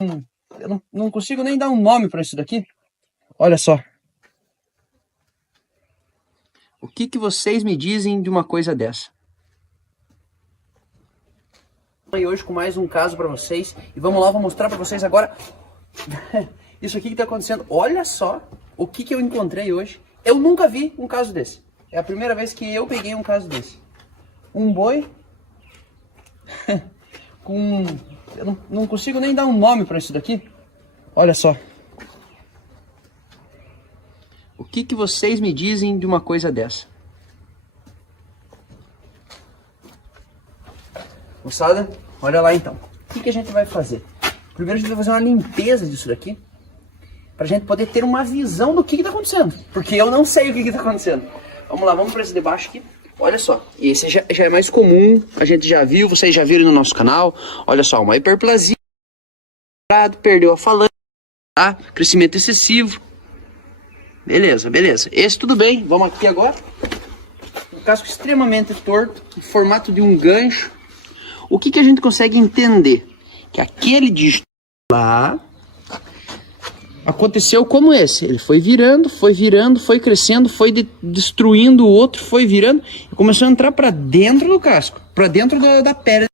Eu não consigo nem dar um nome para isso daqui. Olha só. O que vocês me dizem de uma coisa dessa? E hoje com mais um caso para vocês. E vamos lá, vou mostrar para vocês agora isso aqui que tá acontecendo. Olha só o que eu encontrei hoje. Eu nunca vi um caso desse. É a primeira vez que eu peguei um caso desse. Um boi com... Eu não consigo nem dar um nome para isso daqui. Olha só. O que vocês me dizem de uma coisa dessa? Moçada, olha lá então. O que a gente vai fazer? Primeiro a gente vai fazer uma limpeza disso daqui, pra gente poder ter uma visão do que tá acontecendo. Porque eu não sei o que tá acontecendo. Vamos lá, vamos para esse debaixo aqui. Olha só, esse já é mais comum, a gente já viu, vocês já viram no nosso canal. Olha só, uma hiperplasia, perdeu a falange, tá? Crescimento excessivo. Beleza. Esse tudo bem, vamos aqui agora. Um casco extremamente torto, em formato de um gancho. O que a gente consegue entender? Que aquele dígito lá aconteceu como esse. Ele foi virando, foi crescendo, foi destruindo o outro, foi virando e começou a entrar para dentro do casco, para dentro da pele.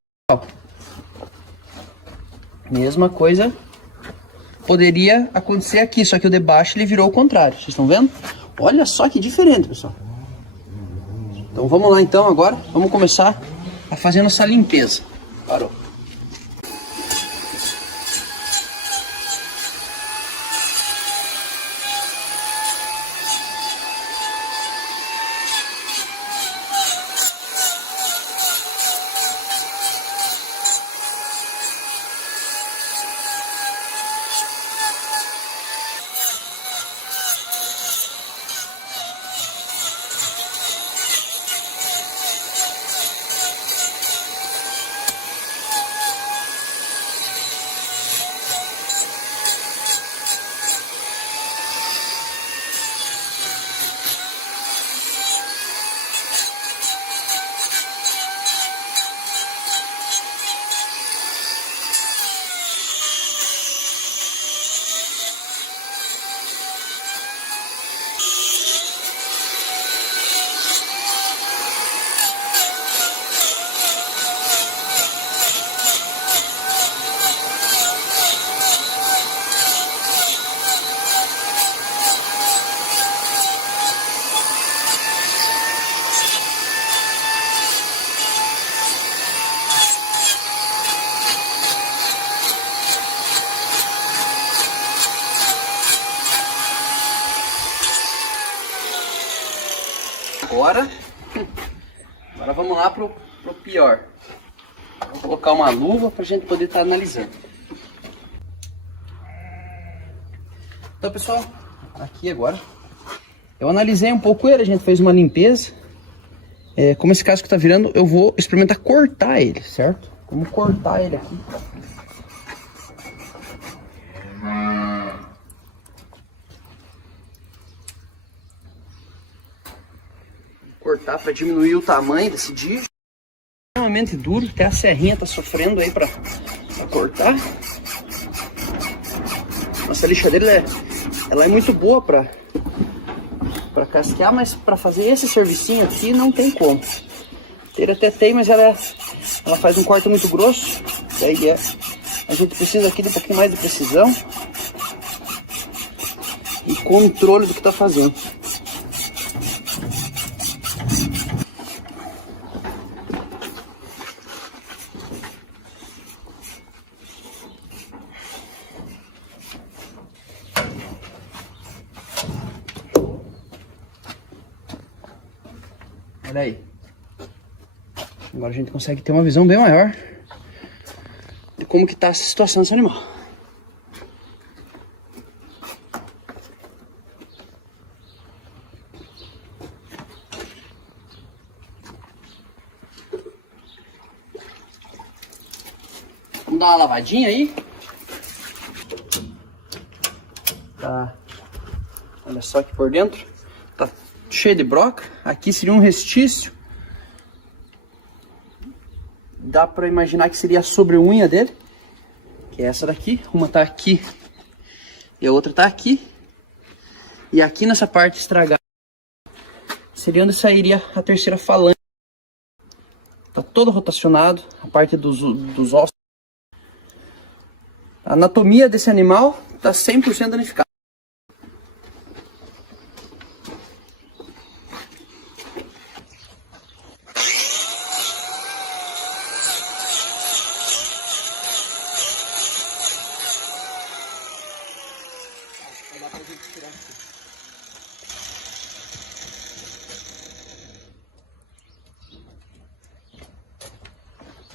Mesma coisa poderia acontecer aqui, só que o de baixo ele virou o contrário. Vocês estão vendo? Olha só que diferente, pessoal. Então vamos lá então agora, vamos começar a fazer nossa limpeza. Parou. Agora vamos lá pro pior. Vou colocar uma luva pra gente poder estar analisando. Então, pessoal, aqui agora eu analisei um pouco ele, a gente fez uma limpeza. Como esse casco tá virando, eu vou experimentar cortar ele, certo? Vamos cortar ele aqui. Cortar para diminuir o tamanho desse dígito. Extremamente duro, até a serrinha tá sofrendo aí para cortar. Nossa, a lixadeira ela é muito boa para casquear, mas para fazer esse servicinho aqui não tem como. Ele até tem, mas ela faz um corte muito grosso. Daí a gente precisa aqui de um pouquinho mais de precisão e controle do que tá fazendo. Olha aí. Agora a gente consegue ter uma visão bem maior de como que tá essa situação desse animal. Vamos dar uma lavadinha aí. Tá. Olha só aqui por dentro. Tá cheio de broca. Aqui seria um restício. Dá pra imaginar que seria a sobre-unha dele. que é essa daqui. Uma tá aqui e a outra tá aqui. E aqui nessa parte estragada seria onde sairia a terceira falange. Tá todo rotacionado, a parte dos ossos. A anatomia desse animal tá 100% danificada.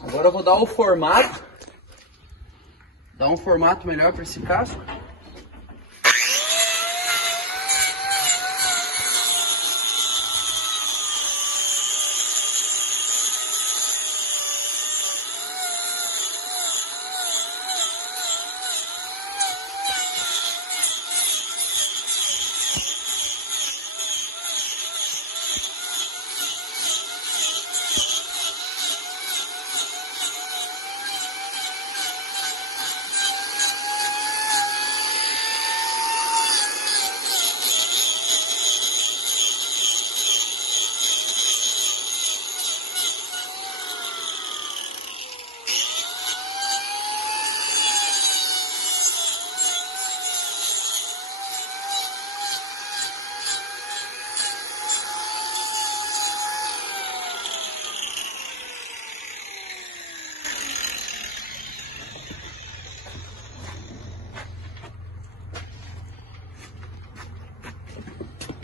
Agora eu vou dar o formato, dar um formato melhor para esse casco.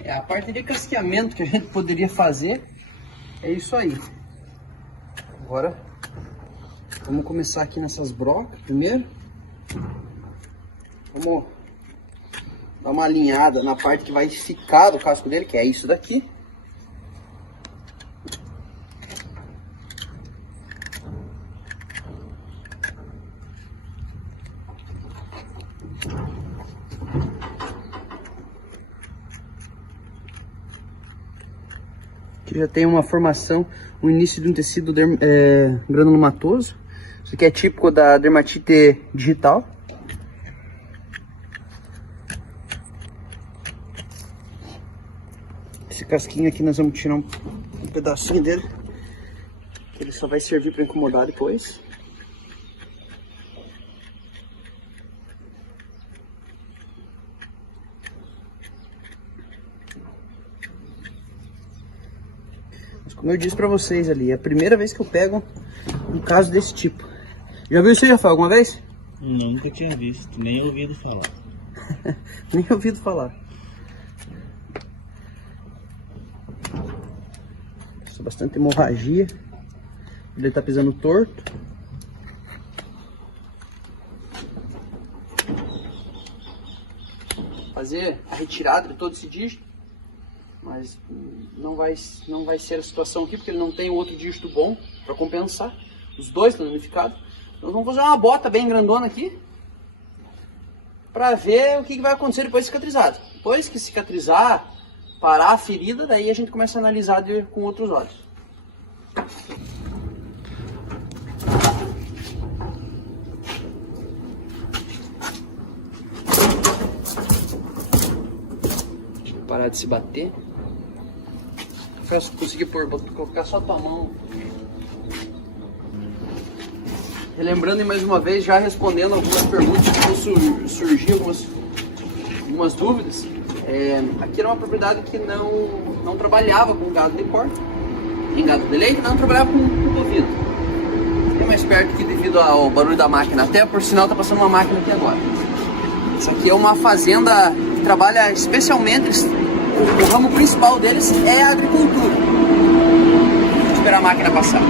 A parte de casqueamento que a gente poderia fazer é isso aí. Agora vamos começar aqui nessas brocas primeiro. Vamos dar uma alinhada na parte que vai ficar do casco dele, que é isso daqui. Aqui já tem uma formação, o início de um tecido granulomatoso. Isso aqui é típico da dermatite digital. Esse casquinho aqui nós vamos tirar um pedacinho dele, que ele só vai servir para incomodar depois. Como eu disse pra vocês ali, é a primeira vez que eu pego um caso desse tipo. Já viu isso, Rafael, alguma vez? Nunca tinha visto, nem ouvido falar. Nem ouvido falar. Isso é bastante hemorragia. Ele tá pisando torto. Fazer a retirada de todo esse dígito. Mas não vai ser a situação aqui, porque ele não tem outro dígito bom para compensar. Os dois estão danificados. Então vamos fazer uma bota bem grandona aqui, para ver o que vai acontecer depois de cicatrizado. Depois que cicatrizar, parar a ferida, daí a gente começa a analisar com outros olhos. Deixa eu parar de se bater. Se conseguir colocar só a tua mão. Relembrando mais uma vez, já respondendo algumas perguntas que surgiram, algumas dúvidas. Aqui era uma propriedade que não trabalhava com gado de corte, em gado de leite, não trabalhava com bovino. Fiquei mais perto aqui devido ao barulho da máquina, até por sinal tá passando uma máquina aqui agora. Isso aqui é uma fazenda que trabalha especialmente. O ramo principal deles é a agricultura. Vou esperar a máquina passar.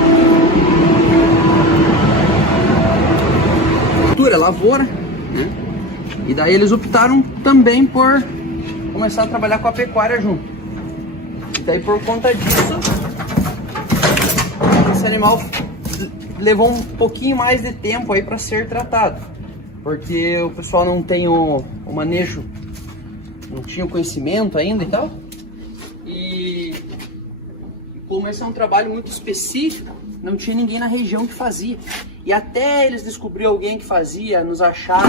Agricultura, lavoura, né? E daí eles optaram também por começar a trabalhar com a pecuária junto. E daí por conta disso, esse animal levou um pouquinho mais de tempo aí para ser tratado. Porque o pessoal não tem o manejo, não tinha o conhecimento ainda e tal. E como esse é um trabalho muito específico, não tinha ninguém na região que fazia. E até eles descobrir alguém que fazia, nos achar,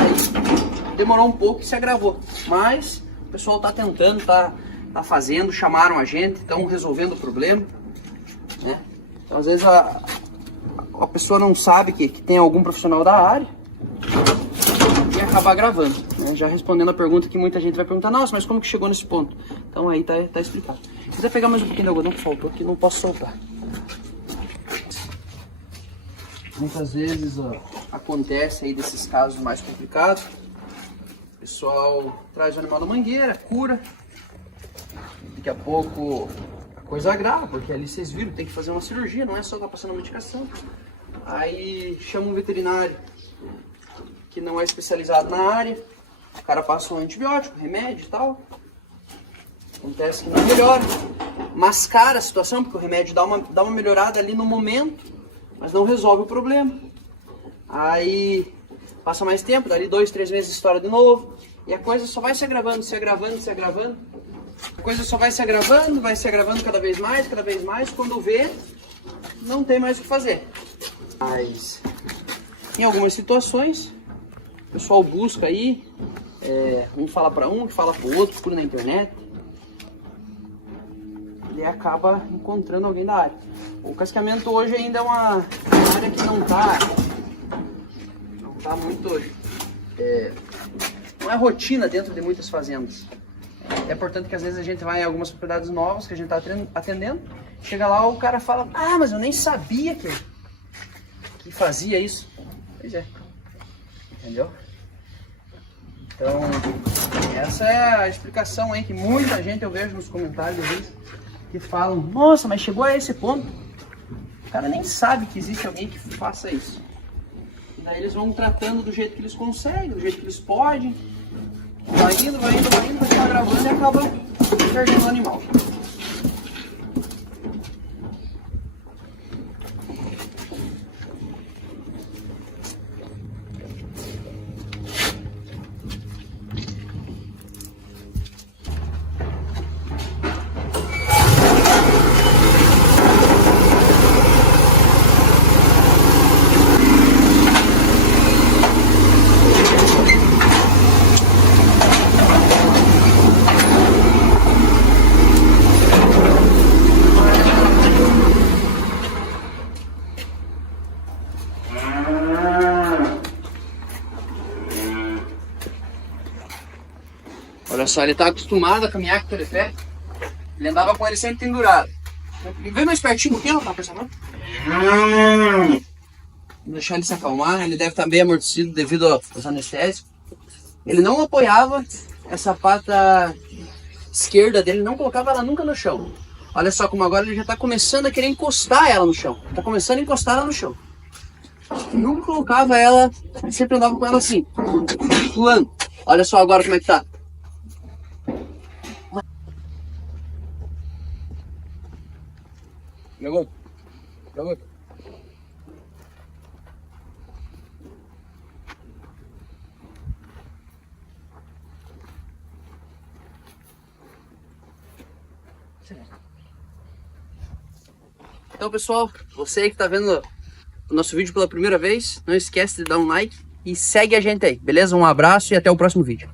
demorou um pouco e se agravou. Mas o pessoal tá tentando, tá fazendo, chamaram a gente, estão resolvendo o problema, né? Então às vezes a pessoa não sabe que tem algum profissional da área e acaba gravando, né? Já respondendo a pergunta que muita gente vai perguntar, nossa, mas como que chegou nesse ponto? Então aí tá explicado. Se quiser pegar mais um pouquinho de algodão que faltou aqui, não posso soltar. Muitas vezes acontece aí desses casos mais complicados, o pessoal traz o animal na mangueira, cura, daqui a pouco a coisa agrava, porque ali vocês viram, tem que fazer uma cirurgia, não é só estar passando medicação. Aí chama um veterinário que não é especializado na área, o cara passa um antibiótico, remédio e tal, acontece que não melhora, mascara a situação, porque o remédio dá uma melhorada ali no momento, mas não resolve o problema. Aí passa mais tempo, dali 2, 3 meses estoura de novo, e a coisa só vai se agravando, se agravando, se agravando. A coisa só vai se agravando cada vez mais, quando vê, não tem mais o que fazer. Mas em algumas situações, o pessoal busca aí, um fala para um, que fala para o outro, procura na internet, e acaba encontrando alguém da área. O casqueamento hoje ainda é uma área que não tá muito, não é rotina dentro de muitas fazendas. É importante que às vezes a gente vai em algumas propriedades novas que a gente está atendendo, chega lá o cara fala, ah, mas eu nem sabia que fazia isso. Pois é, entendeu? Então, essa é a explicação aí que muita gente eu vejo nos comentários às vezes, que falam, nossa, mas chegou a esse ponto. O cara nem sabe que existe alguém que faça isso. E daí eles vão tratando do jeito que eles conseguem, do jeito que eles podem. Vai indo, vai ficar gravando e acaba perdendo o animal. Olha só, ele tá acostumado a caminhar com o telepé. Ele andava com ele sempre pendurado. Vem mais pertinho um pouquinho, tá percebendo? Vou deixar ele se acalmar, ele deve estar bem amortecido devido aos anestésicos. Ele não apoiava essa pata esquerda dele, não colocava ela nunca no chão. Olha só como agora ele já tá começando a querer encostar ela no chão. Tá começando a encostar ela no chão. Nunca colocava ela, sempre andava com ela assim, pulando. Olha só agora como é que tá. Garoto. Então, pessoal, você que está vendo o nosso vídeo pela primeira vez, não esquece de dar um like e segue a gente aí, beleza? Um abraço e até o próximo vídeo.